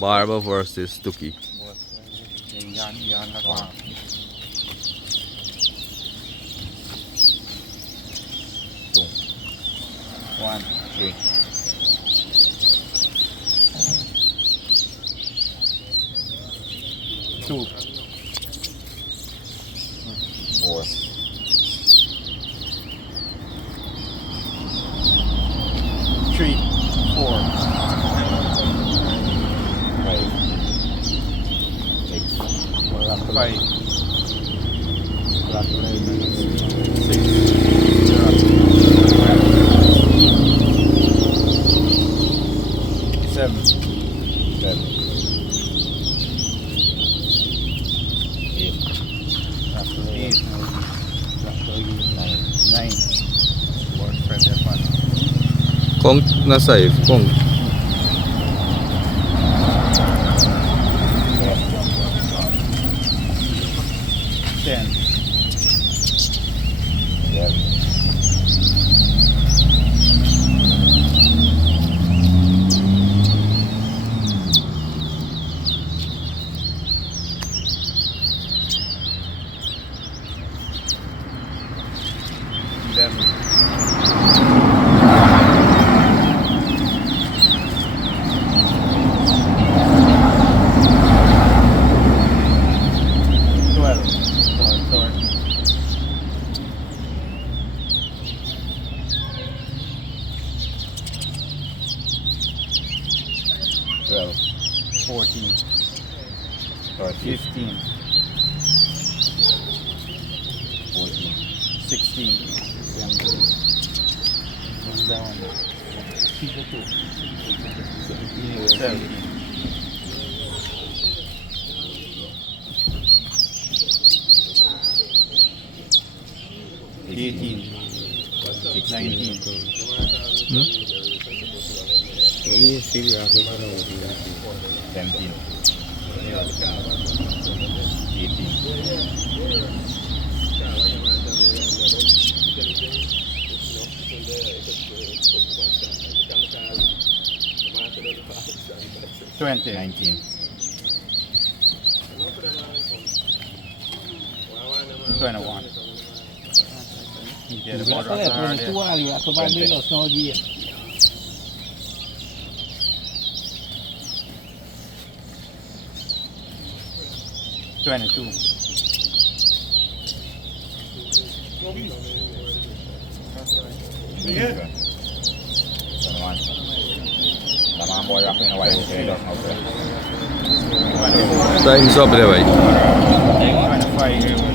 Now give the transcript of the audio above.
Barber versus Stuckey. Yan na ko. 1, 3. 2, 4. 3, 4. 5. 5. 7. 8. 9. Kung na save, kung 10. 12, 14, 15, 14, 16, 17, 18, 19. ini sih aku baru 17, 18, 19, 21. Twenty-two. 25 deh, भाई. 25.